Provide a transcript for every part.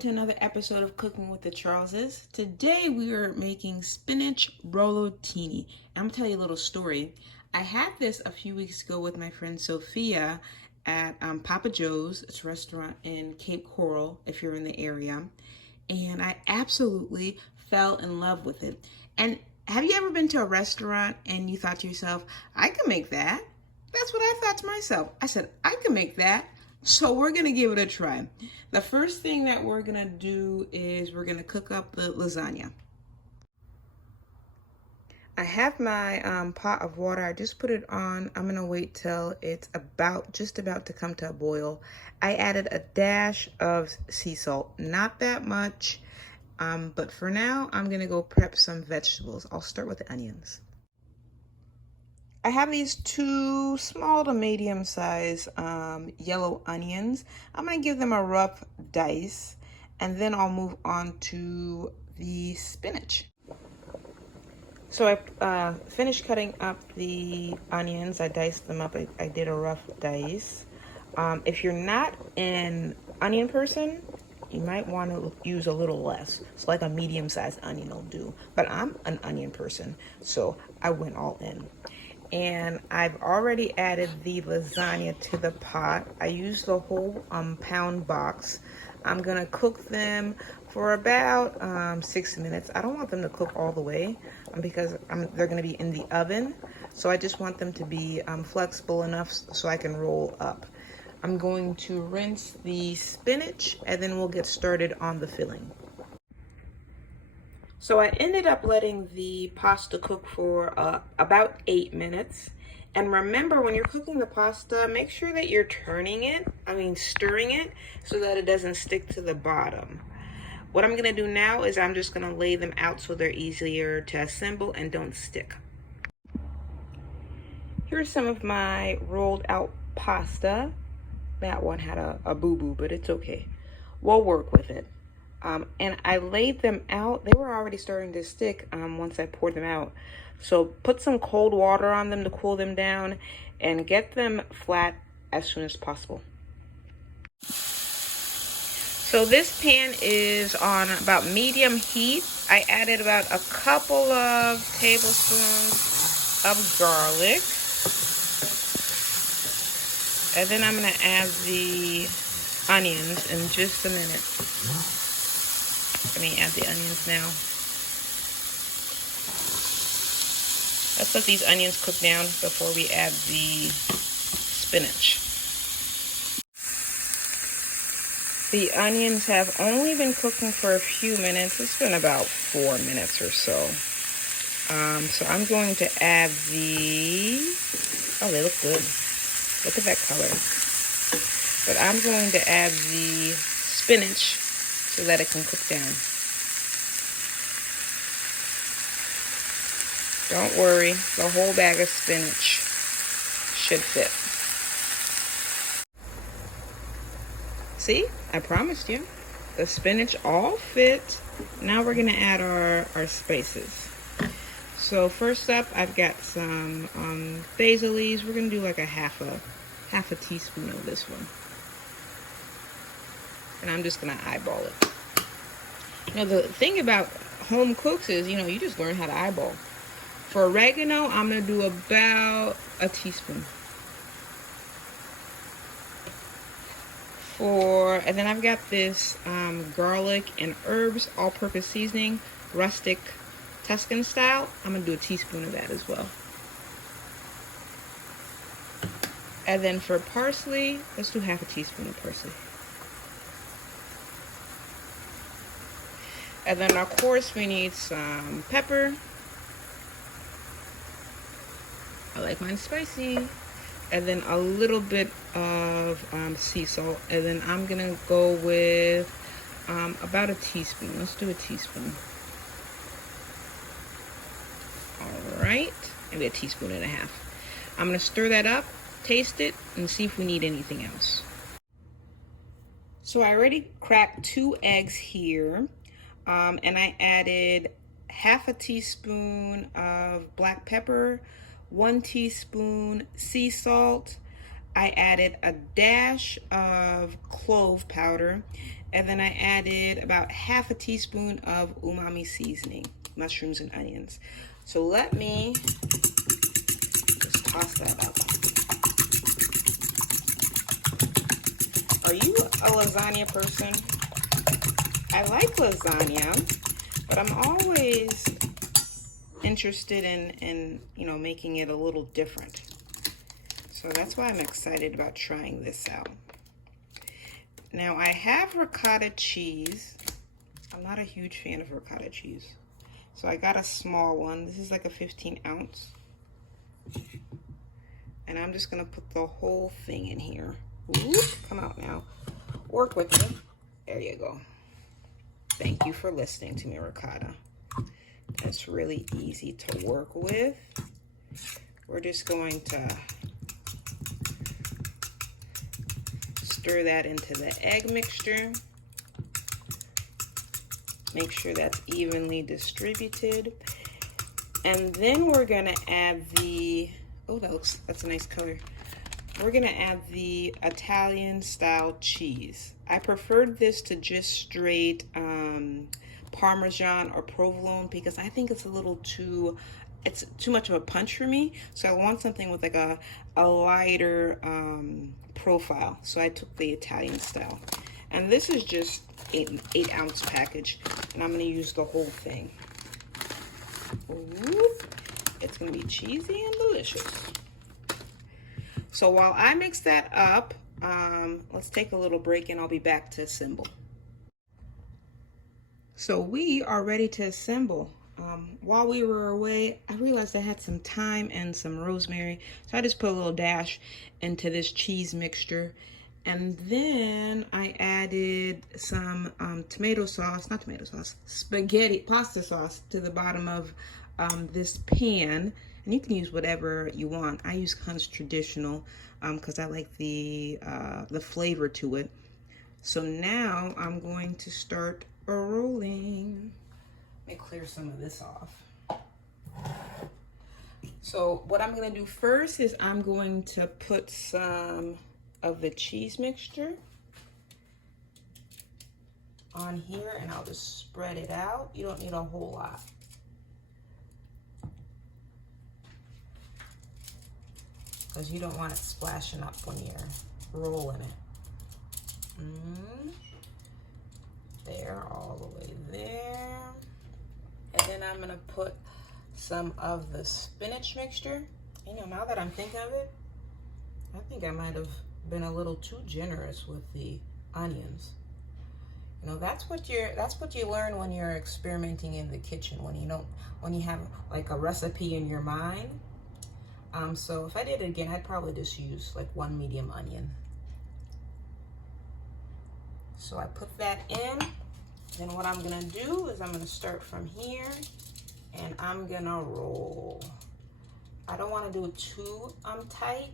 welcome to another episode of Cooking with the Charleses. Today we are making spinach rolotini. I'm gonna tell you a little story. I had this a few weeks ago with my friend Sophia at Papa Joe's. It's a restaurant in Cape Coral if you're in the area. And I absolutely fell in love with it. And have you ever been to a restaurant and you thought to yourself, I can make that? That's what I thought to myself. I said, I can make that. So we're gonna give it a try. The first thing that we're gonna do is we're gonna cook up the lasagna. I have my pot of water. I just put it on. I'm gonna wait till it's just about to come to a boil. I added a dash of sea salt, not that much, but for now I'm gonna go prep some vegetables. I'll start with the onions. I have these two small to medium size yellow onions. I'm gonna give them a rough dice and then I'll move on to the spinach. So I finished cutting up the onions. I diced them up. I did a rough dice. If you're not an onion person, you might want to use a little less. So like a medium sized onion will do. But I'm an onion person, so I went all in. And I've already added the lasagna to the pot. I used the whole pound box. I'm gonna cook them for about 6 minutes. I don't want them to cook all the way because they're gonna be in the oven. So I just want them to be flexible enough so I can roll up. I'm going to rinse the spinach and then we'll get started on the filling. So I ended up letting the pasta cook for about 8 minutes. And remember, when you're cooking the pasta, make sure that you're stirring it so that it doesn't stick to the bottom. What I'm gonna do now is I'm just gonna lay them out so they're easier to assemble and don't stick. Here's some of my rolled out pasta. That one had a boo-boo, but it's okay. We'll work with it. And I laid them out. They were already starting to stick once I poured them out. So put some cold water on them to cool them down and get them flat as soon as possible. So this pan is on about medium heat. I added about a couple of tablespoons of garlic. And then I'm gonna add the onions in just a minute. Let me add the onions now. Let's let these onions cook down before we add the spinach. The onions have only been cooking for a few minutes. It's been about 4 minutes or so. So I'm going to add oh, they look good. Look at that color. But I'm going to add the spinach so that it can cook down. Don't worry, the whole bag of spinach should fit. See, I promised you. The spinach all fit. Now we're gonna add our spices. So first up, I've got some basil leaves. We're gonna do like a half a teaspoon of this one. And I'm just gonna eyeball it. Now the thing about home cooks is, you just learn how to eyeball. For oregano, I'm gonna do about a teaspoon. And then I've got this garlic and herbs all-purpose seasoning, rustic Tuscan style. I'm gonna do a teaspoon of that as well. And then for parsley, let's do half a teaspoon of parsley. And then of course we need some pepper. I like mine spicy. And then a little bit of sea salt. And then I'm gonna go with about a teaspoon. Let's do a teaspoon. All right, maybe a teaspoon and a half. I'm gonna stir that up, taste it, and see if we need anything else. So I already cracked 2 eggs here. And I added half a teaspoon of black pepper, 1 teaspoon sea salt, I added a dash of clove powder, and then I added about half a teaspoon of umami seasoning, mushrooms and onions. So let me just toss that up. Are you a lasagna person? I like lasagna, but I'm always interested in making it a little different. So that's why I'm excited about trying this out. Now I have ricotta cheese. I'm not a huge fan of ricotta cheese. So I got a small one. This is like a 15 ounce. And I'm just gonna put the whole thing in here. Whoop, come out now. Work with me. There you go. Thank you for listening to me, ricotta. That's really easy to work with. We're just going to stir that into the egg mixture. Make sure that's evenly distributed. And then we're gonna add the, oh, that's a nice color. We're gonna add the Italian style cheese. I preferred this to just straight Parmesan or provolone because I think it's a little too, it's too much of a punch for me. So I want something with like a lighter profile. So I took the Italian style. And this is just an 8-ounce package, and I'm gonna use the whole thing. Ooh, it's gonna be cheesy and delicious. So while I mix that up, let's take a little break and I'll be back to assemble. So we are ready to assemble. While we were away, I realized I had some thyme and some rosemary. So I just put a little dash into this cheese mixture. And then I added some spaghetti, pasta sauce to the bottom of this pan. And you can use whatever you want. I use Hunt's Traditional because I like the flavor to it. So now I'm going to start rolling. Let me clear some of this off. So what I'm gonna do first is I'm going to put some of the cheese mixture on here, and I'll just spread it out. You don't need a whole lot. Because you don't want it splashing up when you're rolling it. There, all the way there. And then I'm gonna put some of the spinach mixture. You know, now that I'm thinking of it, I think I might have been a little too generous with the onions. You know, that's what you learn when you're experimenting in the kitchen, when you have like a recipe in your mind. So if I did it again, I'd probably just use like 1 medium onion. So I put that in. Then what I'm gonna do is I'm gonna start from here and I'm gonna roll. I don't wanna do it too tight.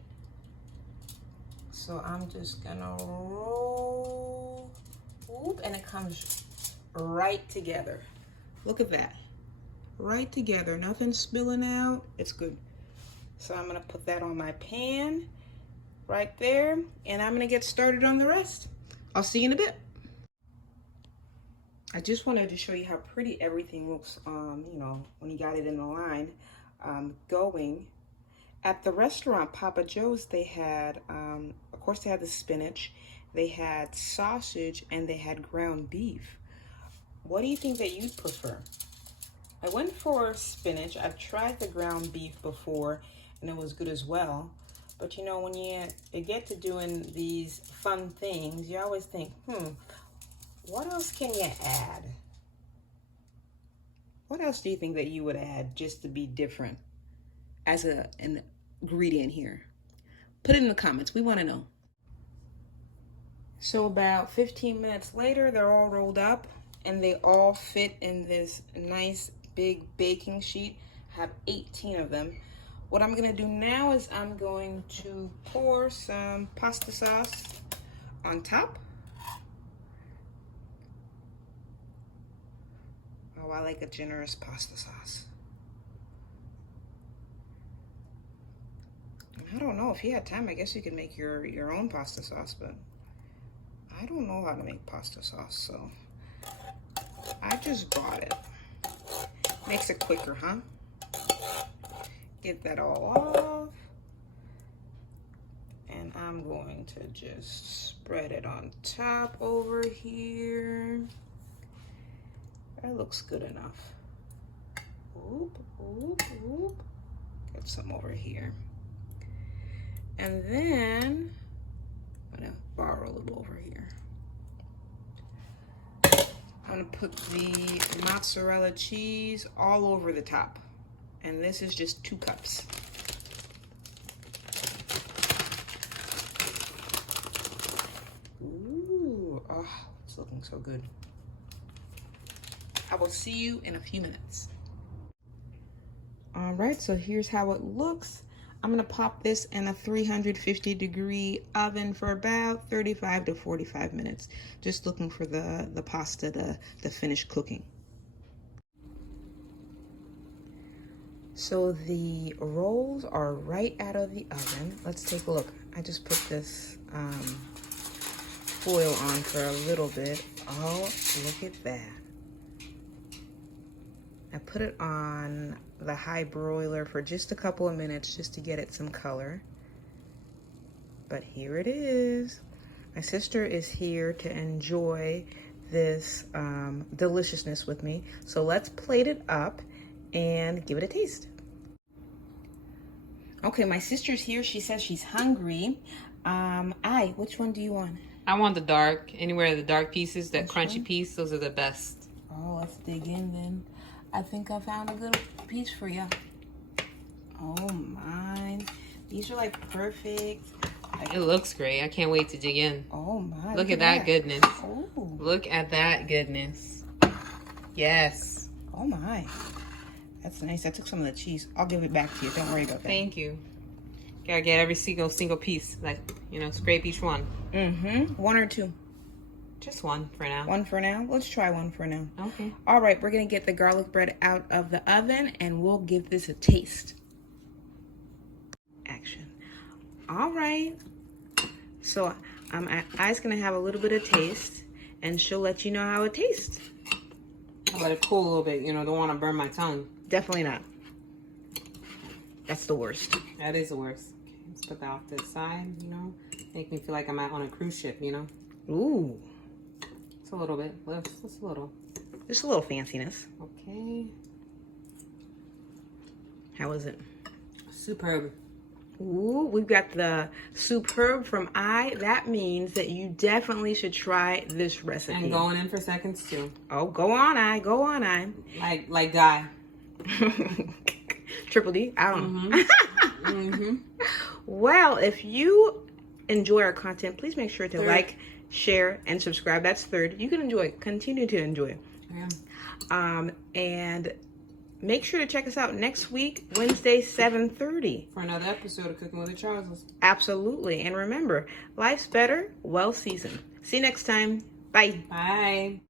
So I'm just gonna roll, whoop, and it comes right together. Look at that, right together, nothing spilling out, it's good. So I'm gonna put that on my pan right there, and I'm gonna get started on the rest. I'll see you in a bit. I just wanted to show you how pretty everything looks, you know, when you got it in the line going. At the restaurant, Papa Joe's, they had, of course, they had the spinach, they had sausage, and they had ground beef. What do you think that you'd prefer? I went for spinach. I've tried the ground beef before, and it was good as well. But, you know, when you get to doing these fun things, you always think, what else can you add? What else do you think that you would add just to be different as an ingredient here? Put it in the comments. We want to know. So about 15 minutes later, they're all rolled up and they all fit in this nice big baking sheet. I have 18 of them. What I'm going to do now is I'm going to pour some pasta sauce on top. Oh, I like a generous pasta sauce. I don't know. If you had time, I guess you could make your own pasta sauce, but I don't know how to make pasta sauce, so I just bought it. Makes it quicker, huh? Get that all off. And I'm going to just spread it on top over here. That looks good enough. Oop, oop, oop. Get some over here. And then I'm gonna borrow a little over here. I'm gonna put the mozzarella cheese all over the top. And this is just 2 cups. Ooh, oh, it's looking so good. I will see you in a few minutes. All right, so here's how it looks. I'm gonna pop this in a 350-degree oven for about 35 to 45 minutes. Just looking for the pasta to finish cooking. So the rolls are right out of the oven. Let's take a look. I just put this foil on for a little bit. Oh, look at that. I put it on the high broiler for just a couple of minutes just to get it some color. But here it is. My sister is here to enjoy this deliciousness with me. So let's plate it up and give it a taste. Okay, my sister's here. She says she's hungry. Which one do you want? I want the dark. Anywhere the dark pieces, that crunchy piece, those are the best. Oh, let's dig in then. I think I found a good piece for you. Oh my. These are like perfect. It looks great. I can't wait to dig in. Oh my. Look at that goodness. Oh. Look at that goodness. Yes. Oh my. That's nice. I took some of the cheese. I'll give it back to you. Don't worry about that. Thank you. Gotta get every single piece. Like, you know, scrape each one. Mm-hmm. 1 or 2? Just 1 for now. 1 for now? Let's try 1 for now. Okay. All right, we're going to get the garlic bread out of the oven and we'll give this a taste. Action. All right. So I's going to have a little bit of taste and she'll let you know how it tastes. I'll let it cool a little bit. You know, don't want to burn my tongue. Definitely not. That's the worst. That is the worst. Okay, let's put that off to the side, you know. Make me feel like I'm out on a cruise ship, you know. Ooh. Just a little bit. Just a little. Just a little fanciness. Okay. How is it? Superb. Ooh, we've got the superb from I. That means that you definitely should try this recipe. And going in for seconds too. Oh, go on, I. Go on, I. Like Guy. Triple D. I don't know. Mm-hmm. Well, if you enjoy our content, please make sure to like, share, and subscribe. That's 3rd. You can enjoy it. Continue to enjoy it. Yeah. And make sure to check us out next week, Wednesday, 7:30. For another episode of Cooking with the Charleses. Absolutely. And remember, life's better, well seasoned. See you next time. Bye. Bye.